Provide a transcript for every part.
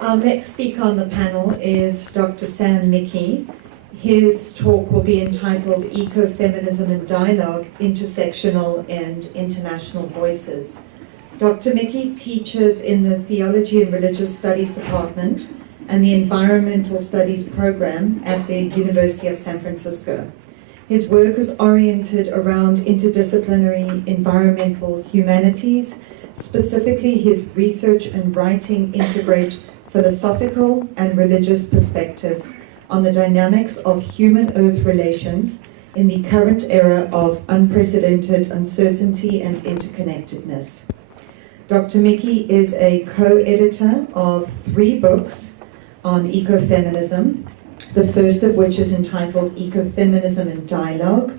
Our next speaker on the panel is Dr. Sam Mickey. His talk will be entitled Ecofeminism and Dialogue, Intersectional and International Voices. Dr. Mickey teaches in the Theology and Religious Studies Department and the Environmental Studies program at the University of San Francisco. His work is oriented around interdisciplinary environmental humanities. Specifically, his research and writing integrate philosophical and religious perspectives on the dynamics of human-earth relations in the current era of unprecedented uncertainty and interconnectedness. Dr. Mickey is a co-editor of 3 books on ecofeminism, the first of which is entitled Ecofeminism and Dialogue,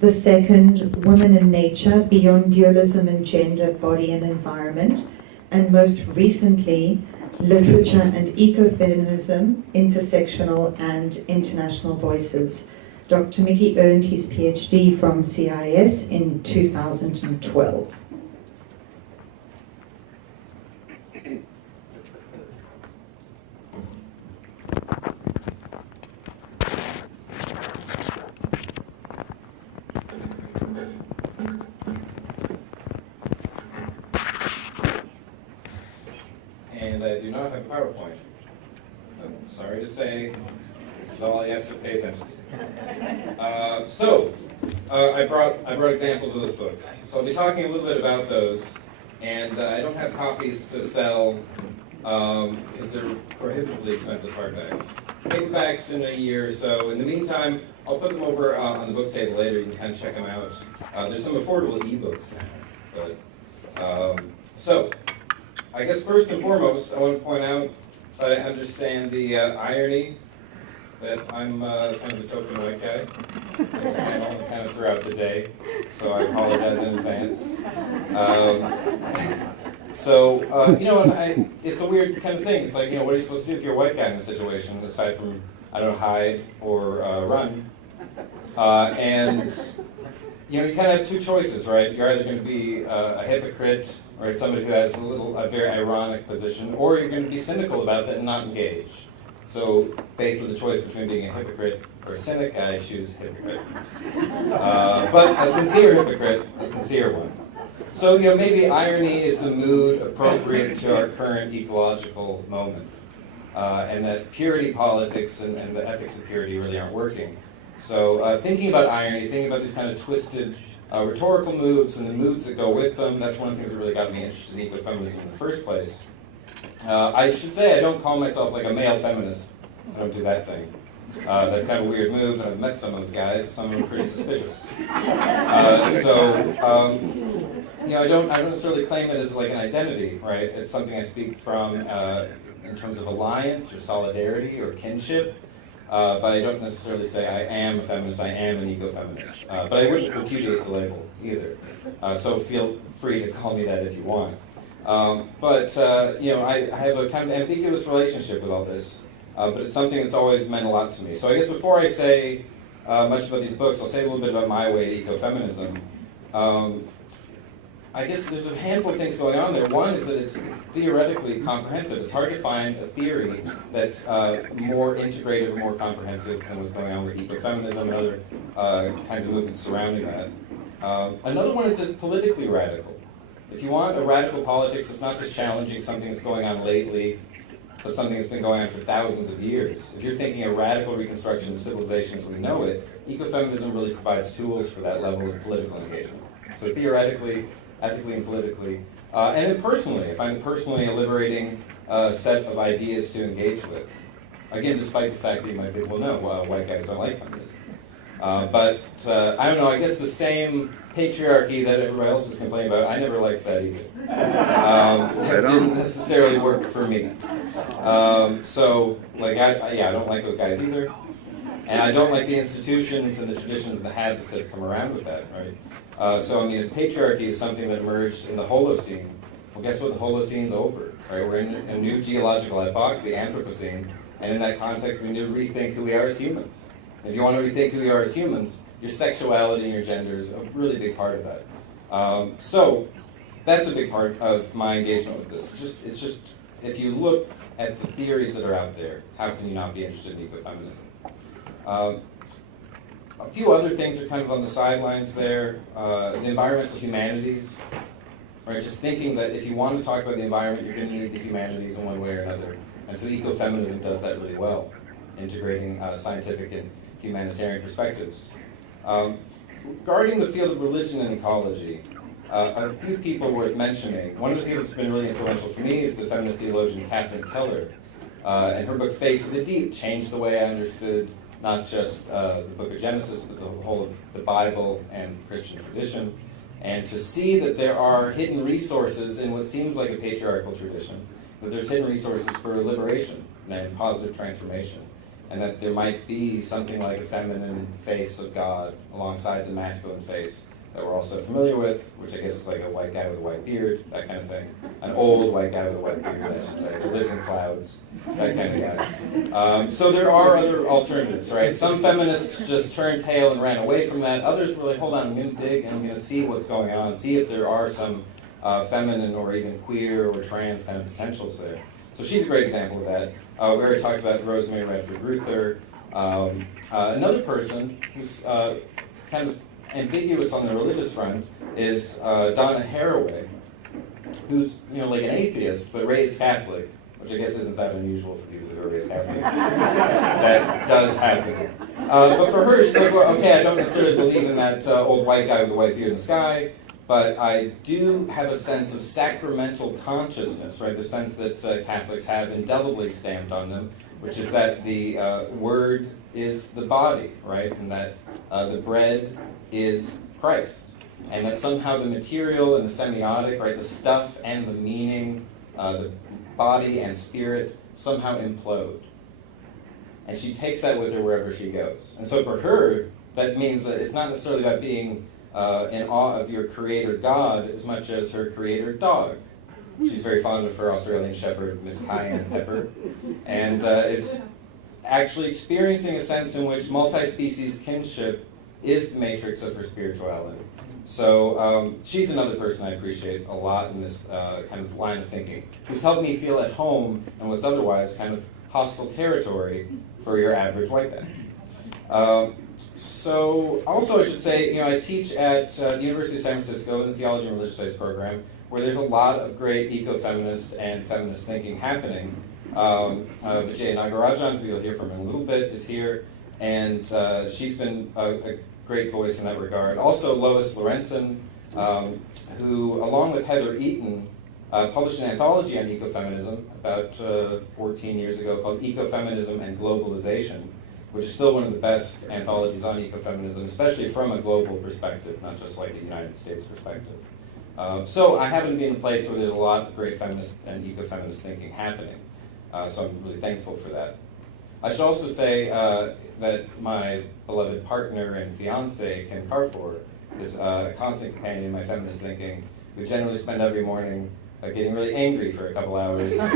the second, Women and Nature, Beyond Dualism and Gender, Body and Environment, and most recently, Literature and Ecofeminism, Intersectional and International Voices. Dr. Mickey earned his PhD from CIS in 2012. And I do not have a PowerPoint. I'm sorry to say, this is all you have to pay attention to. I brought examples of those books. So I'll be talking a little bit about those, and I don't have copies to sell because they're prohibitively expensive hardbacks. Paperbacks in a year or so. In the meantime, I'll put them over on the book table later. You can kind of check them out. There's some affordable ebooks now. But I guess first and foremost, I want to point out that I understand the irony that I'm kind of a token white guy. It's kind of throughout the day, so I apologize in advance. It's a weird kind of thing. It's like, what are you supposed to do if you're a white guy in this situation, aside from, I don't know, hide or run? You kind of have 2 choices, right? You're either going to be a hypocrite, right, somebody who has a very ironic position, or you're going to be cynical about that and not engage. So, faced with the choice between being a hypocrite or a cynic, I choose hypocrite. But a sincere hypocrite, a sincere one. So, maybe irony is the mood appropriate to our current ecological moment, and that purity politics and the ethics of purity really aren't working. So, thinking about irony, thinking about these kind of twisted rhetorical moves and the moods that go with them, that's one of the things that really got me interested in ecofeminism in the first place. I should say I don't call myself like a male feminist. I don't do that thing. That's kind of a weird move, and I've met some of those guys. Some of them are pretty suspicious. I don't necessarily claim it as like an identity, right? It's something I speak from in terms of alliance or solidarity or kinship. But I don't necessarily say I am a feminist, I am an ecofeminist. But I wouldn't repudiate the label either. So feel free to call me that if you want. I have a kind of ambiguous relationship with all this. But it's something that's always meant a lot to me. So I guess before I say much about these books, I'll say a little bit about my way to ecofeminism. I guess there's a handful of things going on there. One is that it's theoretically comprehensive. It's hard to find a theory that's more integrative or more comprehensive than what's going on with ecofeminism and other kinds of movements surrounding that. Another one is it's politically radical. If you want a radical politics, it's not just challenging something that's going on lately, but something that's been going on for thousands of years. If you're thinking a radical reconstruction of civilization as we know it, ecofeminism really provides tools for that level of political engagement. So theoretically, ethically and politically, and then personally, I find it personally a liberating set of ideas to engage with. Again, despite the fact that you might think, well, no, white guys don't like feminism. I don't know, I guess the same patriarchy that everybody else is complaining about, I never liked that either. It didn't necessarily work for me. I don't like those guys either. And I don't like the institutions and the traditions and the habits that have come around with that, right? If patriarchy is something that emerged in the Holocene, well, guess what? The Holocene's over, right? We're in a new geological epoch, the Anthropocene, and in that context, we need to rethink who we are as humans. If you want to rethink who we are as humans, your sexuality and your gender is a really big part of that. That's a big part of my engagement with this. It's just if you look at the theories that are out there, how can you not be interested in ecofeminism? A few other things are kind of on the sidelines there. The environmental humanities, right? Just thinking that if you want to talk about the environment, you're going to need the humanities in one way or another. And so ecofeminism does that really well, integrating scientific and humanitarian perspectives. Regarding the field of religion and ecology, a few people worth mentioning. One of the people that's been really influential for me is the feminist theologian Catherine Keller. And her book, Face of the Deep, changed the way I understood not just the book of Genesis, but the whole of the Bible and Christian tradition. And to see that there are hidden resources in what seems like a patriarchal tradition, that there's hidden resources for liberation and positive transformation, and that there might be something like a feminine face of God alongside the masculine face that we're also familiar with, which I guess is like a white guy with a white beard, that kind of thing. An old white guy with a white beard, I should say, that lives in clouds, that kind of guy. So there are other alternatives, right? Some feminists just turned tail and ran away from that. Others were like, hold on, I'm going to dig and I'm going to see what's going on, see if there are some feminine or even queer or trans kind of potentials there. So she's a great example of that. We already talked about Rosemary Redford Ruther. Another person who's kind of ambiguous on the religious front is Donna Haraway, who's like an atheist but raised Catholic, which I guess isn't that unusual for people who are raised Catholic. That does happen. But for her, she's like, well, okay, I don't necessarily believe in that old white guy with the white beard in the sky, but I do have a sense of sacramental consciousness, right? The sense that Catholics have indelibly stamped on them, which is that the word is the body, right? And that the bread is Christ. And that somehow the material and the semiotic, right, the stuff and the meaning, the body and spirit somehow implode. And she takes that with her wherever she goes. And so for her, that means that it's not necessarily about being in awe of your creator God as much as her creator dog. She's very fond of her Australian shepherd, Miss Cayenne Pepper, and is actually experiencing a sense in which multi-species kinship is the matrix of her spirituality. So she's another person I appreciate a lot in this kind of line of thinking, who's helped me feel at home in what's otherwise kind of hostile territory for your average white guy. So also I should say, I teach at the University of San Francisco in the Theology and Religious Studies program, where there's a lot of great ecofeminist and feminist thinking happening. Vijaya Nagarajan, who you'll hear from in a little bit, is here, and she's been a great voice in that regard. Also Lois Lorenzen, who, along with Heather Eaton, published an anthology on ecofeminism about 14 years ago called Ecofeminism and Globalization, which is still one of the best anthologies on ecofeminism, especially from a global perspective, not just like a United States perspective. So I happen to be in a place where there's a lot of great feminist and ecofeminist thinking happening. So I'm really thankful for that. I should also say that my beloved partner and fiance, Kim Carfor, is a constant companion in my feminist thinking. We generally spend every morning getting really angry for a couple hours, and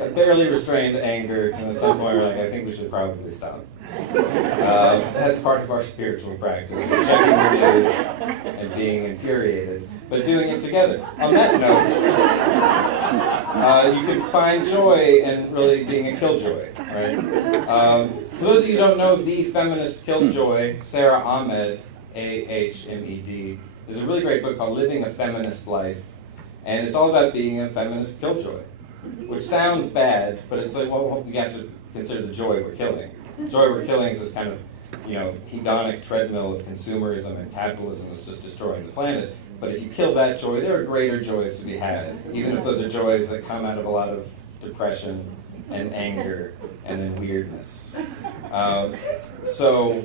a barely restrained anger, and at some point we're like, I think we should probably stop. That's part of our spiritual practice, is checking the news and being infuriated, but doing it together. On that note, you can find joy in really being a killjoy, right? For those of you who don't know the feminist killjoy, Sarah Ahmed, Ahmed, there's a really great book called Living a Feminist Life, and it's all about being a feminist killjoy, which sounds bad, but it's like, well, we have to consider the joy we're killing. Joy we're killing is this kind of, hedonic treadmill of consumerism and capitalism that's just destroying the planet. But if you kill that joy, there are greater joys to be had, even if those are joys that come out of a lot of depression and anger and then weirdness. So,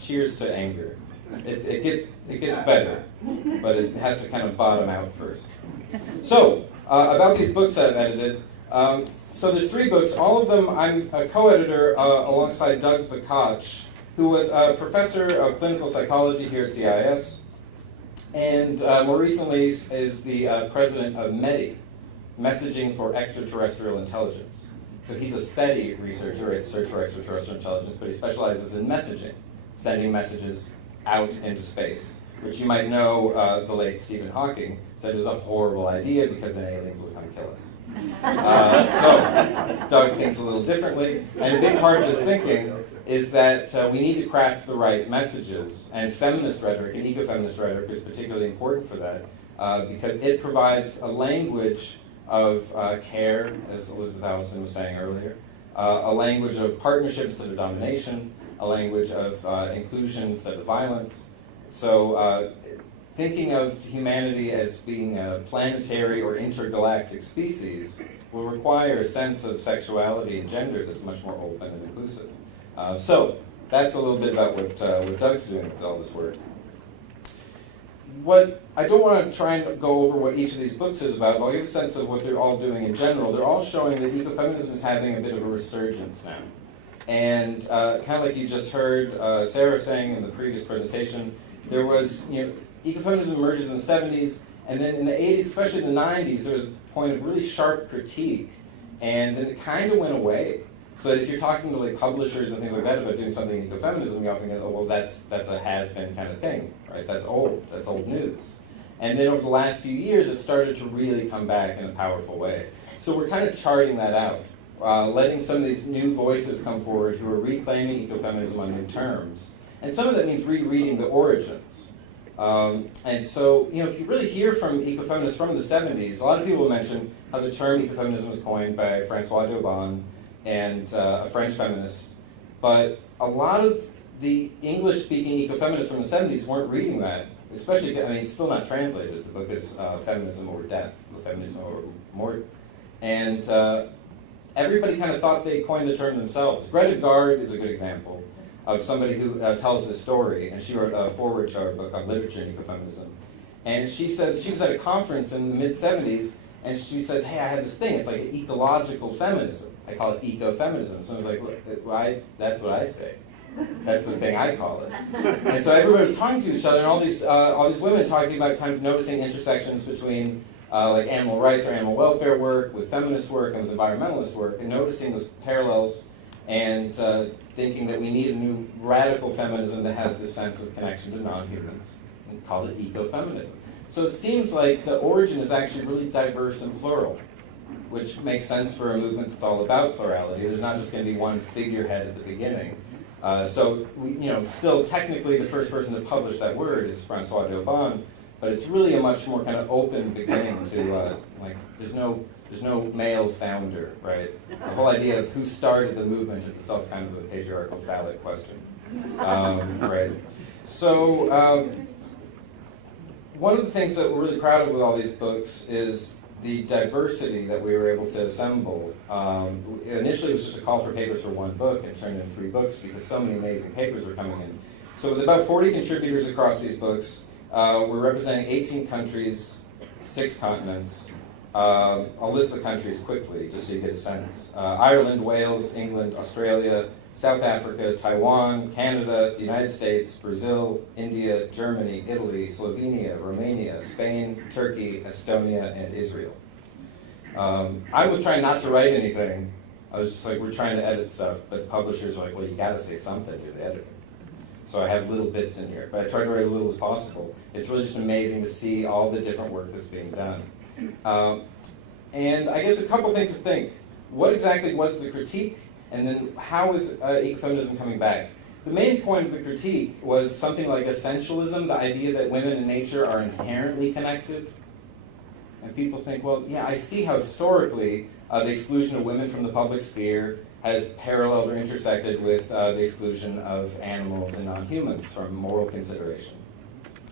cheers to anger. It gets better, but it has to kind of bottom out first. So, about these books I've edited. So there's 3 books. All of them I'm a co-editor alongside Doug Vakach, who was a professor of clinical psychology here at CIS, and more recently is the president of METI, Messaging for Extraterrestrial Intelligence. So he's a SETI researcher, it's Search for Extraterrestrial Intelligence, but he specializes in messaging, sending messages out into space. which you might know the late Stephen Hawking said was a horrible idea because then aliens would come kill us. So Doug thinks a little differently, and a big part of his thinking is that we need to craft the right messages, and feminist rhetoric and ecofeminist rhetoric is particularly important for that because it provides a language of care, as Elizabeth Allison was saying earlier, a language of partnership instead of domination, a language of inclusion instead of violence. So thinking of humanity as being a planetary or intergalactic species will require a sense of sexuality and gender that's much more open and inclusive. So that's a little bit about what Doug's doing with all this work. What I don't want to try and go over what each of these books is about, but I'll give a sense of what they're all doing in general. They're all showing that ecofeminism is having a bit of a resurgence now. And kind of like you just heard Sarah saying in the previous presentation, there was, ecofeminism emerges in the 70s, and then in the 80s, especially in the 90s, there was a point of really sharp critique, and then it kind of went away. So that if you're talking to like publishers and things like that about doing something in ecofeminism, you often go, oh, well, that's a has-been kind of thing, right? That's old news. And then over the last few years, it started to really come back in a powerful way. So we're kind of charting that out, letting some of these new voices come forward who are reclaiming ecofeminism on new terms. And some of that means rereading the origins. And so, if you really hear from ecofeminists from the 70s, a lot of people mention how the term ecofeminism was coined by François d'Aubin and a French feminist. But a lot of the English-speaking ecofeminists from the 70s weren't reading that, especially, it's still not translated. The book is Feminism or Death, Feminism or Mort. And everybody kind of thought they coined the term themselves. Greta Garde is a good example of somebody who tells this story, and she wrote a foreword to our book on literature and ecofeminism. And she says she was at a conference in the mid-70s, and she says, hey, I had this thing, it's like an ecological feminism. I call it ecofeminism. So I was like, well, that's what I say. That's the thing I call it. And so everybody was talking to each other, and all these women talking about kind of noticing intersections between like animal rights or animal welfare work with feminist work and with environmentalist work, and noticing those parallels and thinking that we need a new radical feminism that has this sense of connection to non-humans, and call it ecofeminism. So it seems like the origin is actually really diverse and plural, which makes sense for a movement that's all about plurality. There's not just going to be one figurehead at the beginning. So we, still technically the first person to publish that word is François d'Aubin, but it's really a much more kind of open beginning to there's no male founder, right? The whole idea of who started the movement is itself kind of a patriarchal phallic question, right? So one of the things that we're really proud of with all these books is the diversity that we were able to assemble. Initially, it was just a call for papers for one book, and turned into 3 books because so many amazing papers were coming in. So with about 40 contributors across these books, we're representing 18 countries, 6 continents. I'll list the countries quickly, just so you get a sense. Ireland, Wales, England, Australia, South Africa, Taiwan, Canada, the United States, Brazil, India, Germany, Italy, Slovenia, Romania, Spain, Turkey, Estonia, and Israel. I was trying not to write anything. I was just like, we're trying to edit stuff, but publishers were like, well, you gotta say something, you're the editor. So I have little bits in here, but I try to write as little as possible. It's really just amazing to see all the different work that's being done. And I guess a couple things to think. What exactly was the critique? And then how is ecofeminism coming back? The main point of the critique was something like essentialism, the idea that women and nature are inherently connected. And people think, well, yeah, I see how historically the exclusion of women from the public sphere has paralleled or intersected with the exclusion of animals and non-humans from moral consideration.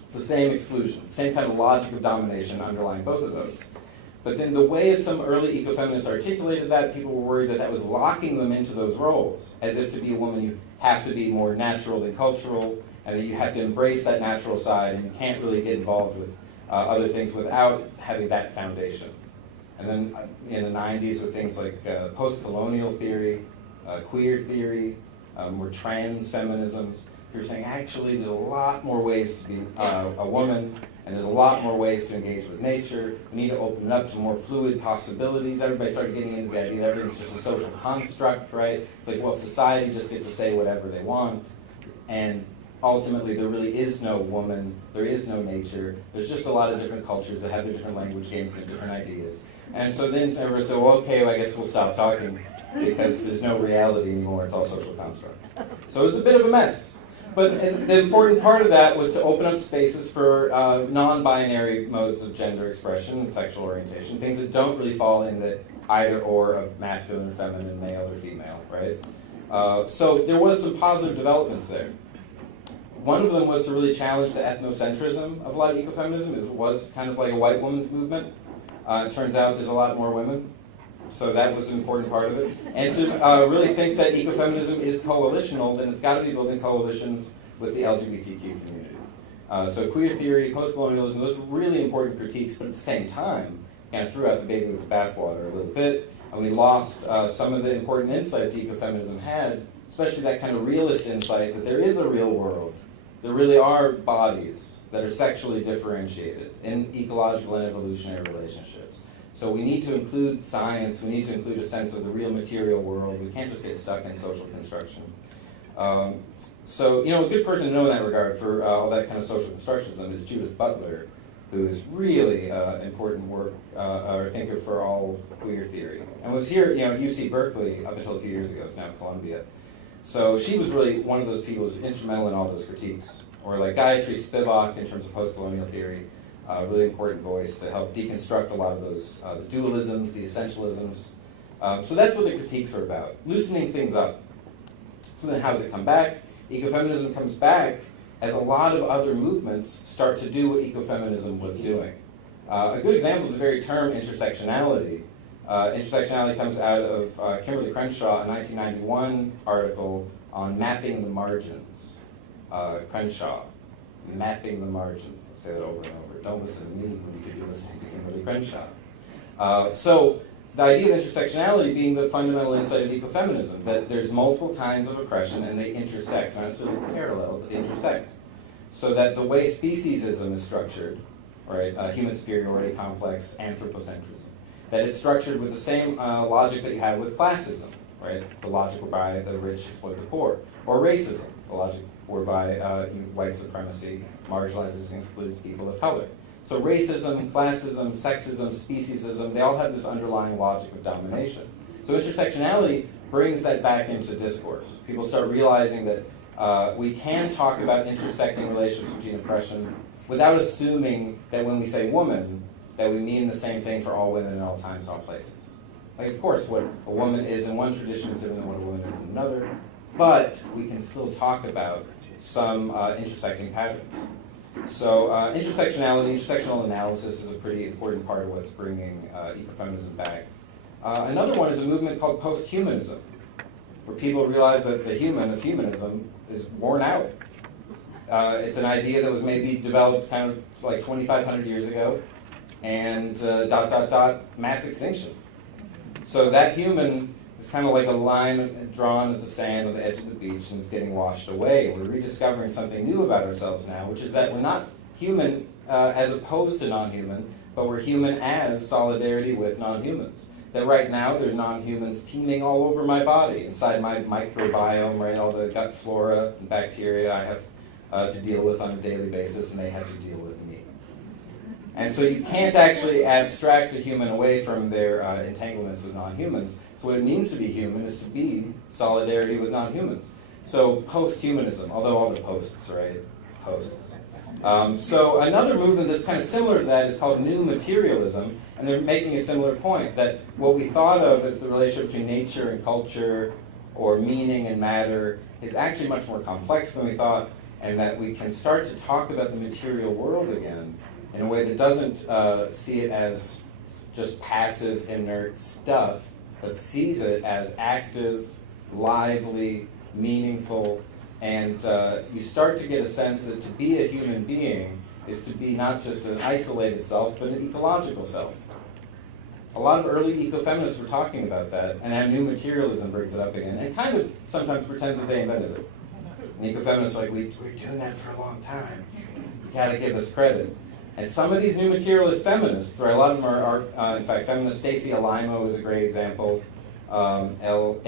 It's the same exclusion, same kind of logic of domination underlying both of those. But then the way that some early ecofeminists articulated that, people were worried that that was locking them into those roles, as if to be a woman you have to be more natural than cultural, and that you have to embrace that natural side, and you can't really get involved with other things without having that foundation. And then in the 90s with things like postcolonial theory, queer theory, more trans feminisms, you're saying actually there's a lot more ways to be a woman, and there's a lot more ways to engage with nature. We need to open it up to more fluid possibilities. Everybody started getting into the idea that everything's just a social construct, right? It's like, well, society just gets to say whatever they want. And ultimately there really is no woman, there is no nature, there's just a lot of different cultures that have their different language games and different ideas. And so then everyone said, well, okay, I guess we'll stop talking because there's no reality anymore, it's all social construct. So it's a bit of a mess. But the important part of that was to open up spaces for non-binary modes of gender expression and sexual orientation, things that don't really fall in the either or of masculine or feminine, male or female, right? So there was some positive developments there. One of them was to really challenge the ethnocentrism of a lot of ecofeminism. It was kind of like a white woman's movement. It turns out there's a lot more women, so that was an important part of it. And to really think that ecofeminism is coalitional, then it's got to be building coalitions with the LGBTQ community. So queer theory, postcolonialism, those were really important critiques, but at the same time, kind of threw out the baby with the bathwater a little bit, and we lost some of the important insights ecofeminism had, especially that kind of realist insight that there is a real world. There really are bodies that are sexually differentiated in ecological and evolutionary relationships. So we need to include science, we need to include a sense of the real material world. We can't just get stuck in social construction. So, a good person to know in that regard for all that kind of social constructionism is Judith Butler, who is really important work, or thinker for all queer theory. And was here, at UC Berkeley up until a few years ago. It's now Columbia. So she was really one of those people who was instrumental in all those critiques. Or like Gayatri Spivak in terms of postcolonial theory, a really important voice to help deconstruct a lot of those the dualisms, the essentialisms. So that's what the critiques are about, loosening things up. So then how does it come back? Ecofeminism comes back as a lot of other movements start to do what ecofeminism was doing. A good example is the very term intersectionality. Intersectionality comes out of Kimberly Crenshaw, a 1991 article on mapping the margins. Crenshaw, mapping the margins. I'll say that over and over. Don't listen to me when you could be listening to Kimberly Crenshaw. So the idea of intersectionality being the fundamental insight of ecofeminism, that there's multiple kinds of oppression and they intersect, not necessarily parallel, but they intersect. So that the way speciesism is structured, right, human superiority complex, anthropocentrism, that it's structured with the same logic that you have with classism, right, the logic whereby the rich exploit the poor, or racism, the logic whereby white supremacy marginalizes and excludes people of color. So racism, classism, sexism, speciesism, they all have this underlying logic of domination. So intersectionality brings that back into discourse. People start realizing that we can talk about intersecting relationships between oppression without assuming that when we say woman, that we mean the same thing for all women in all times, all places. Like, of course, what a woman is in one tradition is different than what a woman is in another, but we can still talk about some intersecting patterns. So intersectionality, intersectional analysis is a pretty important part of what's bringing ecofeminism back. Another one is a movement called posthumanism, where people realize that the human of humanism is worn out. It's an idea that was maybe developed kind of like 2,500 years ago, and ... mass extinction. So that human is kind of like a line drawn at the sand on the edge of the beach and it's getting washed away. We're rediscovering something new about ourselves now, which is that we're not human as opposed to non-human, but we're human as solidarity with non-humans. That right now there's non-humans teeming all over my body, inside my microbiome, right, all the gut flora and bacteria I have to deal with on a daily basis, and they have to deal with me. And so you can't actually abstract a human away from their entanglements with non-humans. So what it means to be human is to be solidarity with non-humans. So post-humanism, although all the posts, right? Posts. So another movement that's kind of similar to that is called new materialism, and they're making a similar point, that what we thought of as the relationship between nature and culture, or meaning and matter, is actually much more complex than we thought, and that we can start to talk about the material world again in a way that doesn't see it as just passive, inert stuff, but sees it as active, lively, meaningful, and you start to get a sense that to be a human being is to be not just an isolated self, but an ecological self. A lot of early ecofeminists were talking about that, and then new materialism brings it up again, and kind of sometimes pretends that they invented it. And ecofeminists are like, we're doing that for a long time. You gotta give us credit. And some of these new materialist feminists, right, a lot of them are in fact, feminists. Stacey Alaimo is a great example. Alaimo.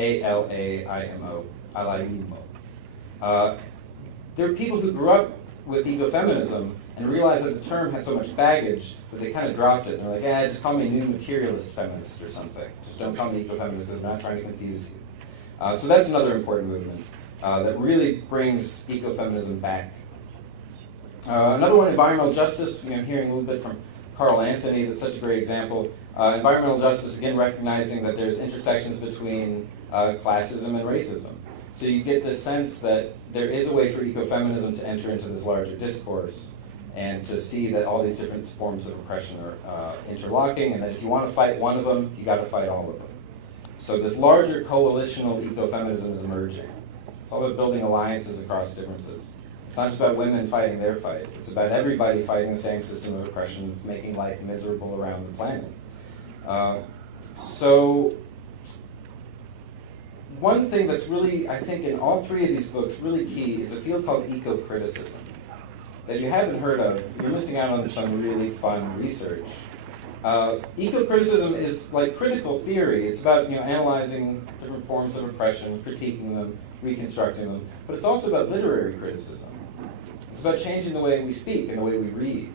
there are people who grew up with ecofeminism and realized that the term had so much baggage that they kind of dropped it. And they're like, just call me new materialist feminist or something. Just don't call me ecofeminist, I'm not trying to confuse you. So that's another important movement that really brings ecofeminism back. Another one, environmental justice. I'm hearing a little bit from Carl Anthony, that's such a great example. Environmental justice, again, recognizing that there's intersections between classism and racism. So you get the sense that there is a way for ecofeminism to enter into this larger discourse and to see that all these different forms of oppression are interlocking, and that if you want to fight one of them, you got to fight all of them. So this larger coalitional ecofeminism is emerging. It's all about building alliances across differences. It's not just about women fighting their fight. It's about everybody fighting the same system of oppression that's making life miserable around the planet. So one thing that's really, I think, in all three of these books, really key is a field called ecocriticism that you haven't heard of. You're missing out on some really fun research. Ecocriticism is like critical theory. It's about analyzing different forms of oppression, critiquing them, reconstructing them. But it's also about literary criticism. It's about changing the way we speak and the way we read.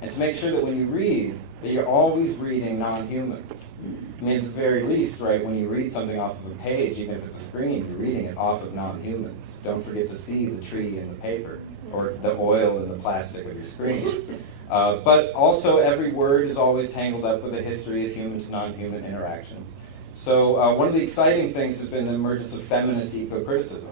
And to make sure that when you read, that you're always reading non-humans. I mean, at the very least, right, when you read something off of a page, even if it's a screen, you're reading it off of non-humans. Don't forget to see the tree in the paper, or the oil in the plastic of your screen. But also, every word is always tangled up with a history of human to non-human interactions. So one of the exciting things has been the emergence of feminist ecocriticism.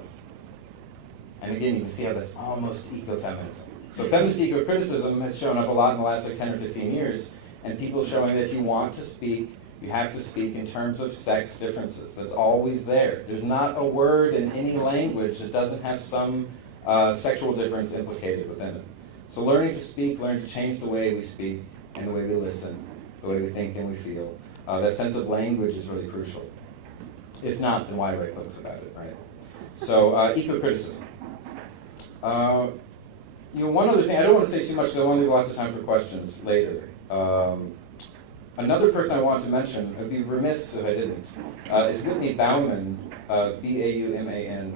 And again, you can see how that's almost ecofeminism. So feminist ecocriticism has shown up a lot in the last 10 or 15 years, and people showing that if you want to speak, you have to speak in terms of sex differences. That's always there. There's not a word in any language that doesn't have some sexual difference implicated within it. So learning to speak, learning to change the way we speak and the way we listen, the way we think and we feel. That sense of language is really crucial. If not, then why write books about it, right? So ecocriticism. One other thing, I don't want to say too much, so I want to leave lots of time for questions later. Another person I want to mention, I'd be remiss if I didn't, is Whitney Bauman, B-A-U-M-A-N,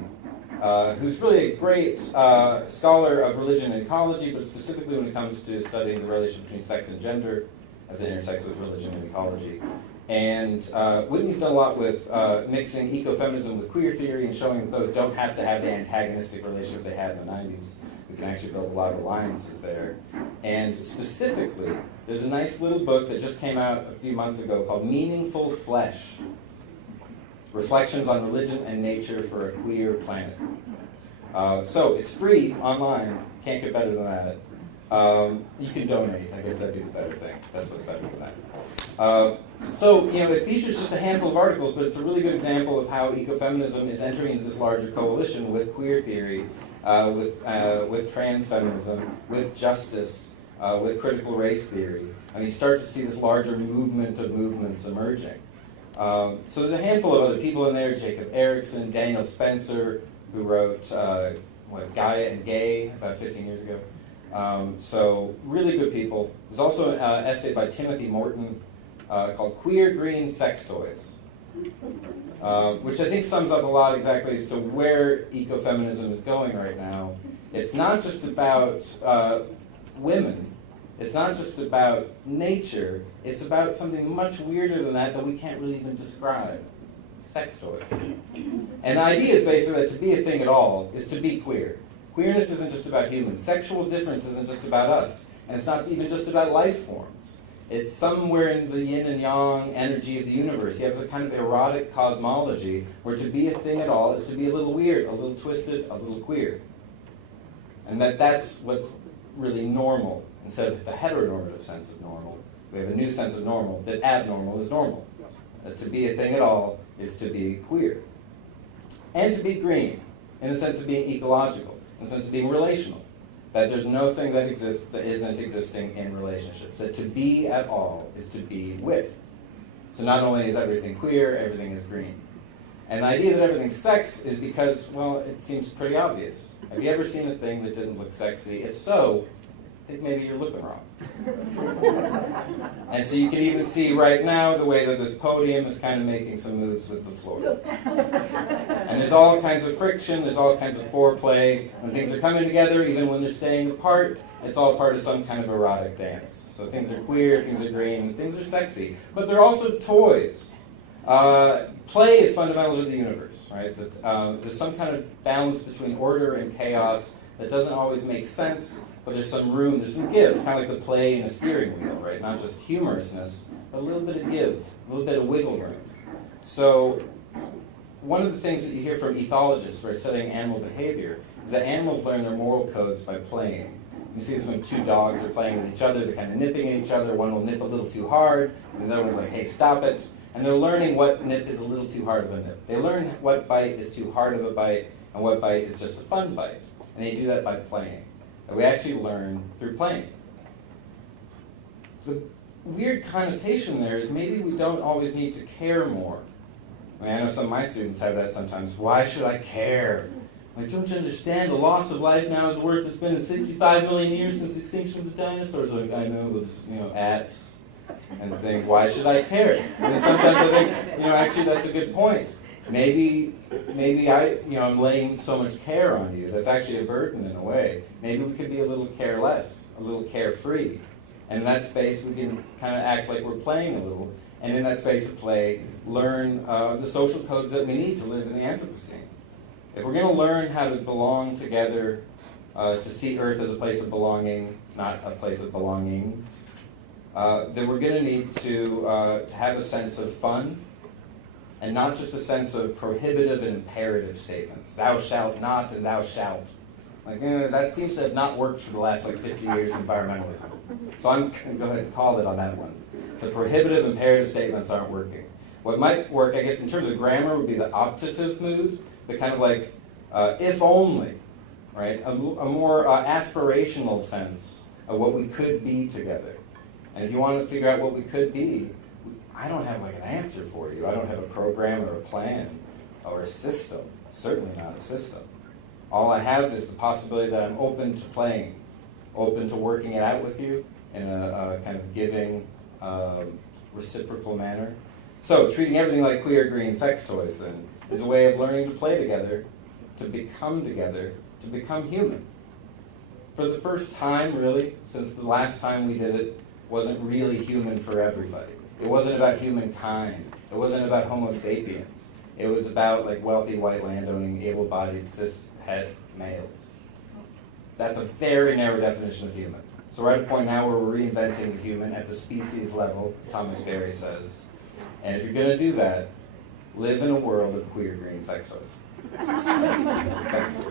who's really a great scholar of religion and ecology, but specifically when it comes to studying the relationship between sex and gender as it intersects with religion and ecology. And Whitney's done a lot with mixing ecofeminism with queer theory and showing that those don't have to have the antagonistic relationship they had in the 90s. We can actually build a lot of alliances there. And specifically, there's a nice little book that just came out a few months ago called Meaningful Flesh: Reflections on Religion and Nature for a Queer Planet. So it's free online, can't get better than that. You can donate, I guess that'd be the better thing. That's what's better than that. It features just a handful of articles, but it's a really good example of how ecofeminism is entering into this larger coalition with queer theory, with trans feminism, with justice, with critical race theory. And you start to see this larger movement of movements emerging. So there's a handful of other people in there: Jacob Erickson, Daniel Spencer, who wrote Gaia and Gay about 15 years ago. So really good people. There's also an essay by Timothy Morton called Queer Green Sex Toys, which I think sums up a lot exactly as to where ecofeminism is going right now. It's not just about women. It's not just about nature. It's about something much weirder than that we can't really even describe. Sex toys. And the idea is basically that to be a thing at all is to be queer. Queerness isn't just about humans. Sexual difference isn't just about us. And it's not even just about life forms. It's somewhere in the yin and yang energy of the universe. You have a kind of erotic cosmology where to be a thing at all is to be a little weird, a little twisted, a little queer. And that's what's really normal, instead of the heteronormative sense of normal. We have a new sense of normal, that abnormal is normal. That to be a thing at all is to be queer. And to be green, in the sense of being ecological, in the sense of being relational. That there's no thing that exists that isn't existing in relationships. That to be at all is to be with. So not only is everything queer, everything is green. And the idea that everything's sex is because, well, it seems pretty obvious. Have you ever seen a thing that didn't look sexy? If so, think maybe you're looking wrong. And so you can even see right now the way that this podium is kind of making some moves with the floor. And there's all kinds of friction, there's all kinds of foreplay. When things are coming together, even when they're staying apart, it's all part of some kind of erotic dance. So things are queer, things are green, things are sexy. But they're also toys. Play is fundamental to the universe, right? That, there's some kind of balance between order and chaos that doesn't always make sense, but there's some room, there's some give, kind of like the play in a steering wheel, right? Not just humorousness, but a little bit of give, a little bit of wiggle room. So one of the things that you hear from ethologists for studying animal behavior is that animals learn their moral codes by playing. You see this when two dogs are playing with each other, they're kind of nipping at each other, one will nip a little too hard, and the other one's like, hey, stop it. And they're learning what nip is a little too hard of a nip. They learn what bite is too hard of a bite, and what bite is just a fun bite. And they do that by playing. And we actually learn through playing. The weird connotation there is maybe we don't always need to care more. I mean, I know some of my students have that sometimes. Why should I care? Like, don't you understand? The loss of life now is the worst it's been in 65 million years since the extinction of the dinosaurs. Like, I know those, apes, and think, why should I care? And then sometimes I think, actually that's a good point. Maybe I'm laying so much care on you. That's actually a burden in a way. Maybe we could be a little careless, a little carefree. And in that space, we can kind of act like we're playing a little. And in that space of play, learn the social codes that we need to live in the Anthropocene. If we're going to learn how to belong together, to see Earth as a place of belonging, not a place of belongings, then we're going to need to have a sense of fun, and not just a sense of prohibitive and imperative statements. Thou shalt not and thou shalt. Like, that seems to have not worked for the last 50 years in environmentalism. So I'm going to go ahead and call it on that one. The prohibitive imperative statements aren't working. What might work, I guess, in terms of grammar would be the optative mood, the kind of like, if only, right? A more aspirational sense of what we could be together. And if you want to figure out what we could be, I don't have an answer for you. I don't have a program or a plan or a system. Certainly not a system. All I have is the possibility that I'm open to playing, open to working it out with you in a kind of giving, reciprocal manner. So treating everything like queer, green sex toys, then, is a way of learning to play together, to become human. For the first time, really, since the last time we did it, wasn't really human for everybody. It wasn't about humankind. It wasn't about Homo sapiens. It was about wealthy, white, landowning, able-bodied, cis-het males. That's a very narrow definition of human. So we're at a point now where we're reinventing the human at the species level, as Thomas Berry says. And if you're going to do that, live in a world of queer, green sex toys. Thanks.